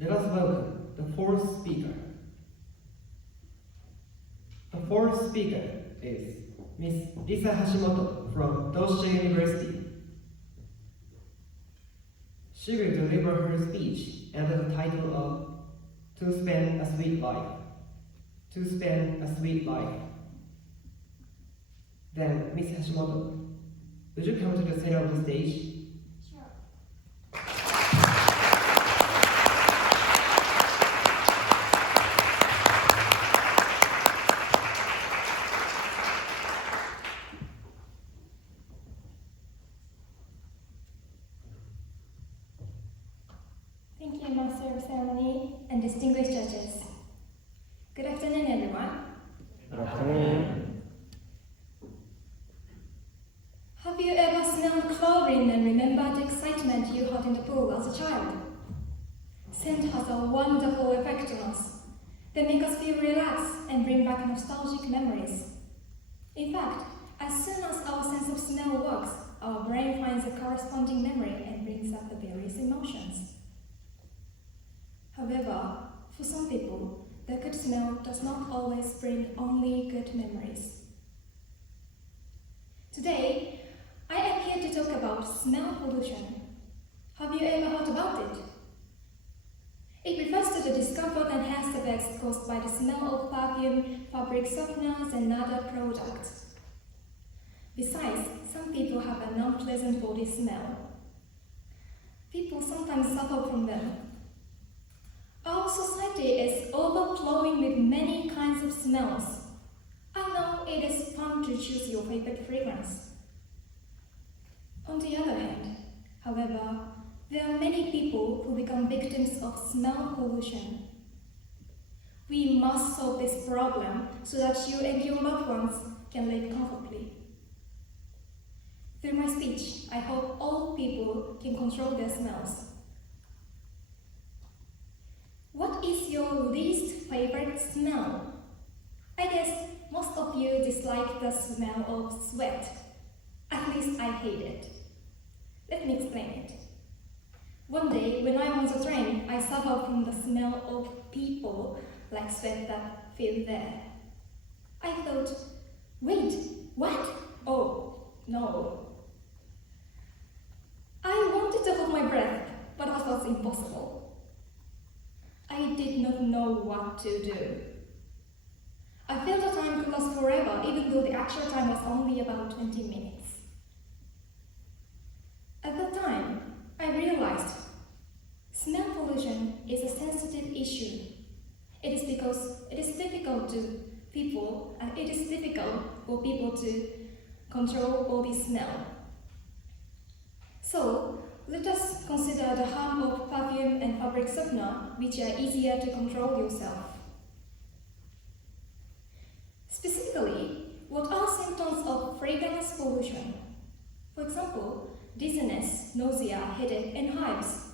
Let us welcome the fourth speaker. The fourth speaker is Ms. Risa Hashimoto from Doshi University. She will deliver her speech under the title of To Spend a Sweet Life. To Spend a Sweet Life. Then, Ms. Hashimoto, would you come to the center of the stage? Thank you, Master of Ceremony and distinguished judges. Good afternoon, everyone. Good afternoon. Have you ever smelled chlorine and remembered the excitement you had in the pool as a child? Scent has a wonderful effect on us. They make us feel relaxed and bring back nostalgic memories. In fact, as soon as our sense of smell works, our brain finds a corresponding memory and brings up the various emotions. However, for some people, the good smell does not always bring only good memories. Today, I am here to talk about smell pollution. Have you ever heard about it? It refers to the discomfort and health effects caused by the smell of perfume, fabric softeners, and other products. Besides, some people have an unpleasant body smell. People sometimes suffer from them. Our society is overflowing with many kinds of smells. I know it is fun to choose your favorite fragrance. On the other hand, however, there are many people who become victims of smell pollution. We must solve this problem so that you and your loved ones can live comfortably. Through my speech, I hope all people can control their smells. What is your least favorite smell? I guess most of you dislike the smell of sweat. At least I hate it. Let me explain it. One day, when I'm on the train, I suffer from the smell of people like sweat that fill there. I thought, wait, what? Oh, no. I wanted to hold my breath, but that was impossible. I did not know what to do. I felt the time could last forever, even though the actual time was only about 20 minutes. At that time, I realized smell pollution is a sensitive issue. It is because it is difficult for people to control body smell. So, let us consider the harm of perfume and fabric softener, which are easier to control yourself. Specifically, what are symptoms of fragrance pollution? For example, dizziness, nausea, headache, and hives.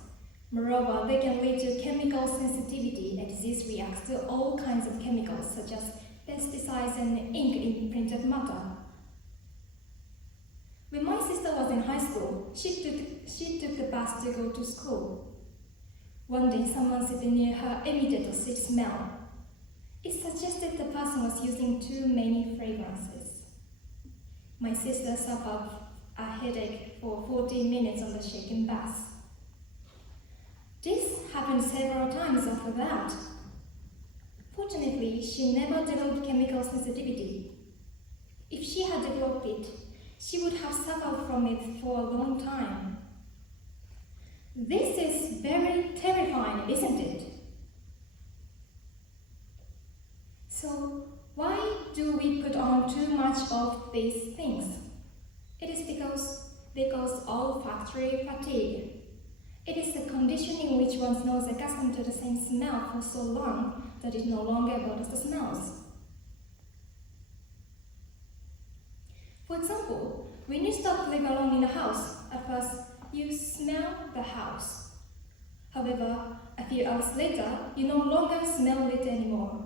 Moreover, they can lead to chemical sensitivity, and this reacts to all kinds of chemicals such as pesticides and ink in printed matter. When my sister was in high school, she took the bus to go to school. One day, someone sitting near her emitted a sick smell. It suggested the person was using too many fragrances. My sister suffered a headache for 14 minutes on the shaken bus. This happened several times after that. Fortunately, she never developed chemical sensitivity. If she had developed it, she would have suffered from it for a long time. This is very terrifying, isn't it? So, why do we put on too much of these things? It is because they cause olfactory fatigue. It is the condition in which one's nose is accustomed to the same smell for so long that it no longer notices the smells. For example, when you start to live alone in a house, at first you smell the house. However, a few hours later, you no longer smell it anymore.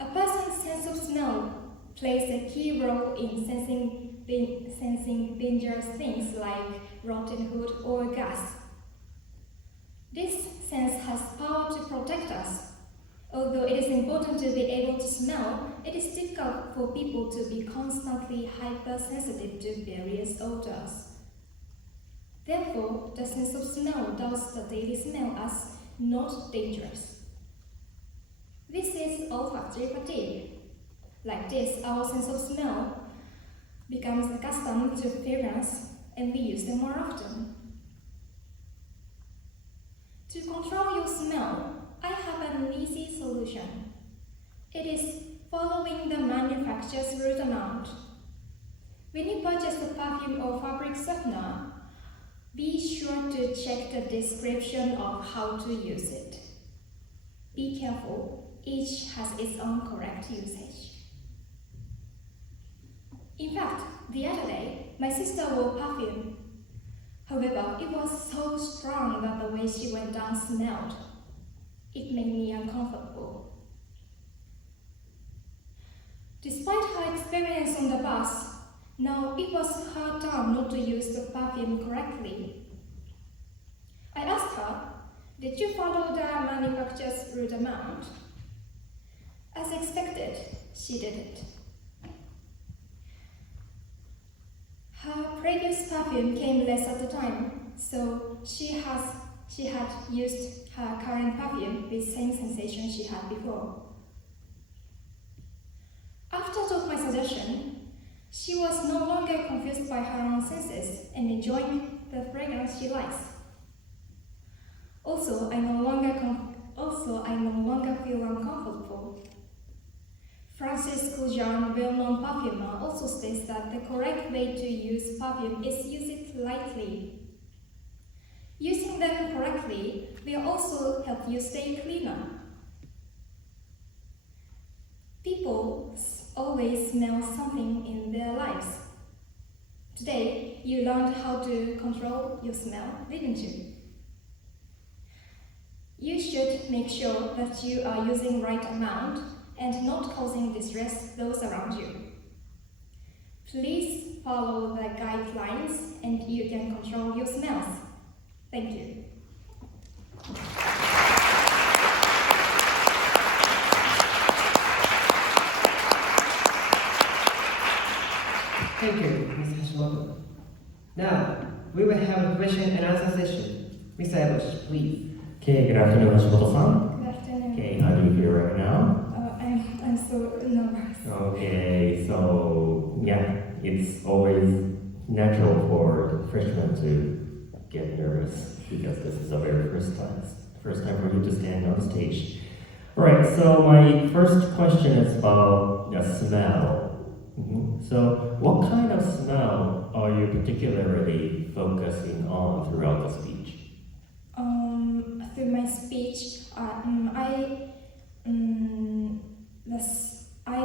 A person's sense of smell plays a key role in sensing dangerous things like rotten wood or gas. This important to be able to smell, it is difficult for people to be constantly hypersensitive to various odors. Therefore, the sense of smell does the daily smell as not dangerous. This is olfactory fatigue. Like this, our sense of smell becomes accustomed to fragrance and we use them more often. To control your smell, I have an easy solution. It is following the manufacturer's root amount. When you purchase a perfume or fabric softener, be sure to check the description of how to use it. Be careful, each has its own correct usage. In fact, the other day, my sister wore perfume. However, it was so strong that the way she went down smelled. It made me uncomfortable. Despite her experience on the bus, now it was her turn not to use the perfume correctly. I asked her, "Did you follow the manufacturer's root amount?" As expected, she didn't. Her previous perfume came less at the time, so she had used her current perfume with the same sensation she had before. After I took my suggestion, she was no longer confused by her own senses and enjoying the fragrance she likes. Also, I no longer feel uncomfortable. Francis Cousin, well-known perfumer, also states that the correct way to use perfume is use it lightly. Using them correctly will also help you stay cleaner. People always smell something in their lives. Today, you learned how to control your smell, didn't you? You should make sure that you are using right amount and not causing distress those around you. Please follow the guidelines and you can control your smells. Thank you. Thank you, Ms. Hashimoto. Now, we will have a question and answer session. Mr. Ebush, please. Okay, good afternoon, Hashimoto-san. Good afternoon. Okay, how do you feel right now? I'm so nervous. Okay, so yeah, it's always natural for freshmen to get nervous because this is the very first time for you to stand on stage. All right, so my first question is about the smell. So, what kind of smell are you particularly focusing on throughout the speech? Through my speech, I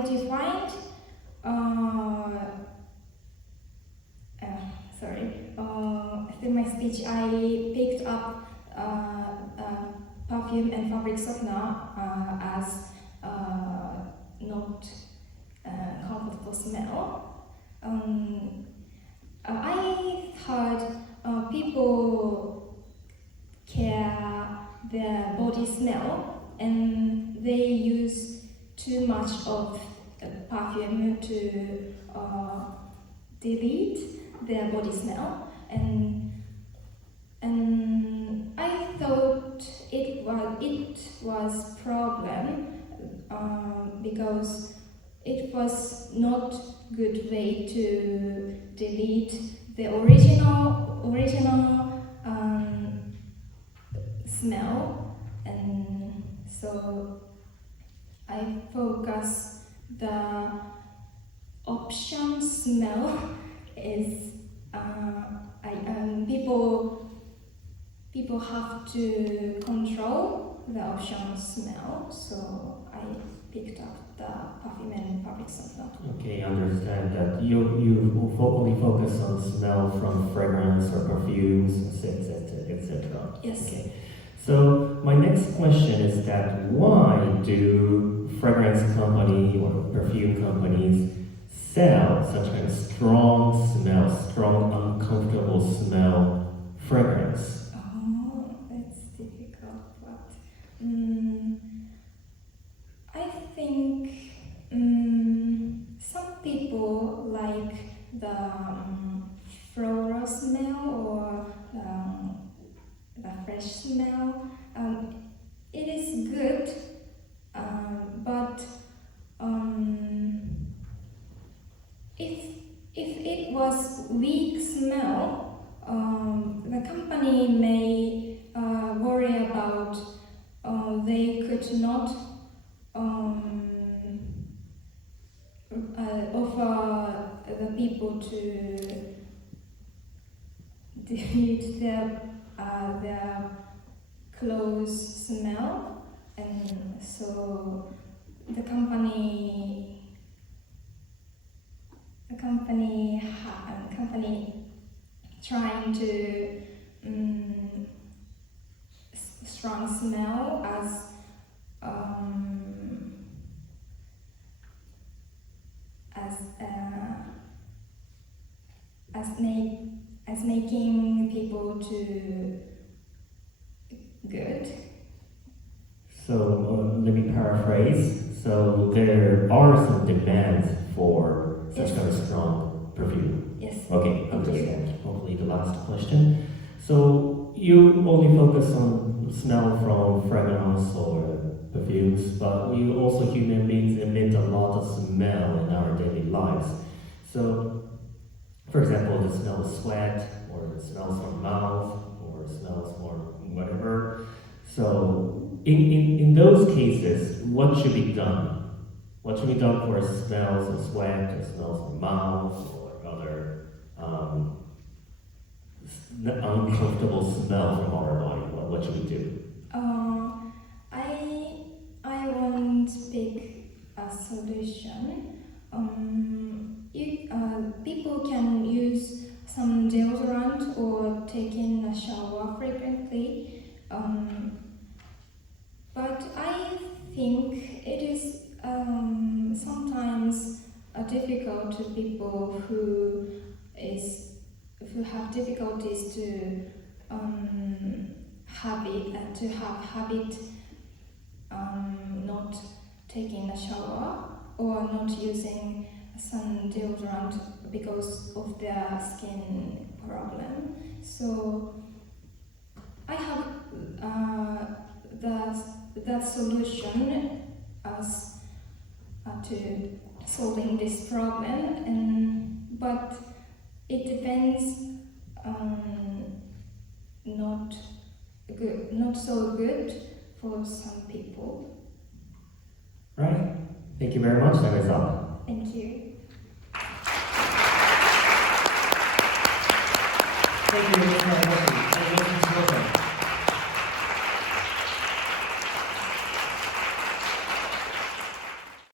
defined. Through my speech, I picked up perfume and fabric softener as not comfortable smell. I heard people care their body smell and they use too much of perfume to delete their body smell, and I thought it was problem because it was not good way to delete the original smell, and so I focus the option smell is people have to control the option smell, so I picked up the perfume and fabric softener. Okay, I understand that you only focus on smell from fragrance or perfumes, etc. Yes. Okay. So my next question is that why do fragrance company or perfume companies sell such kind of strong smell, strong uncomfortable smell fragrance? Oh, that's difficult, but I smell. It is good, but if it was weak smell, the company may worry about they could not offer the people to delete their clothes smell, and so the company trying to strong smell as making people to good. So let me paraphrase. So there are some demands for such kind of strong perfume. Yes. Okay, understand. Hopefully the last question. So you only focus on smell from fragrance or perfumes, but we also human beings emit a lot of smell in our daily lives. So, for example, the smell of sweat, or the smells from mouth, or smells from whatever. So, in those cases, what should be done? What should be done for smells of sweat, or smells from mouth, or other uncomfortable smell from our body? What should we do? I won't pick a solution. People can use some deodorant or take in a shower frequently, but I think it is sometimes difficult to people who have difficulties to have habit not taking a shower or not using some deodorant because of their skin problem. So I have that solution as to solving this problem, but it depends not so good for some people. Right. Thank you very much. Time is up. Thank you. Thank you, Risa.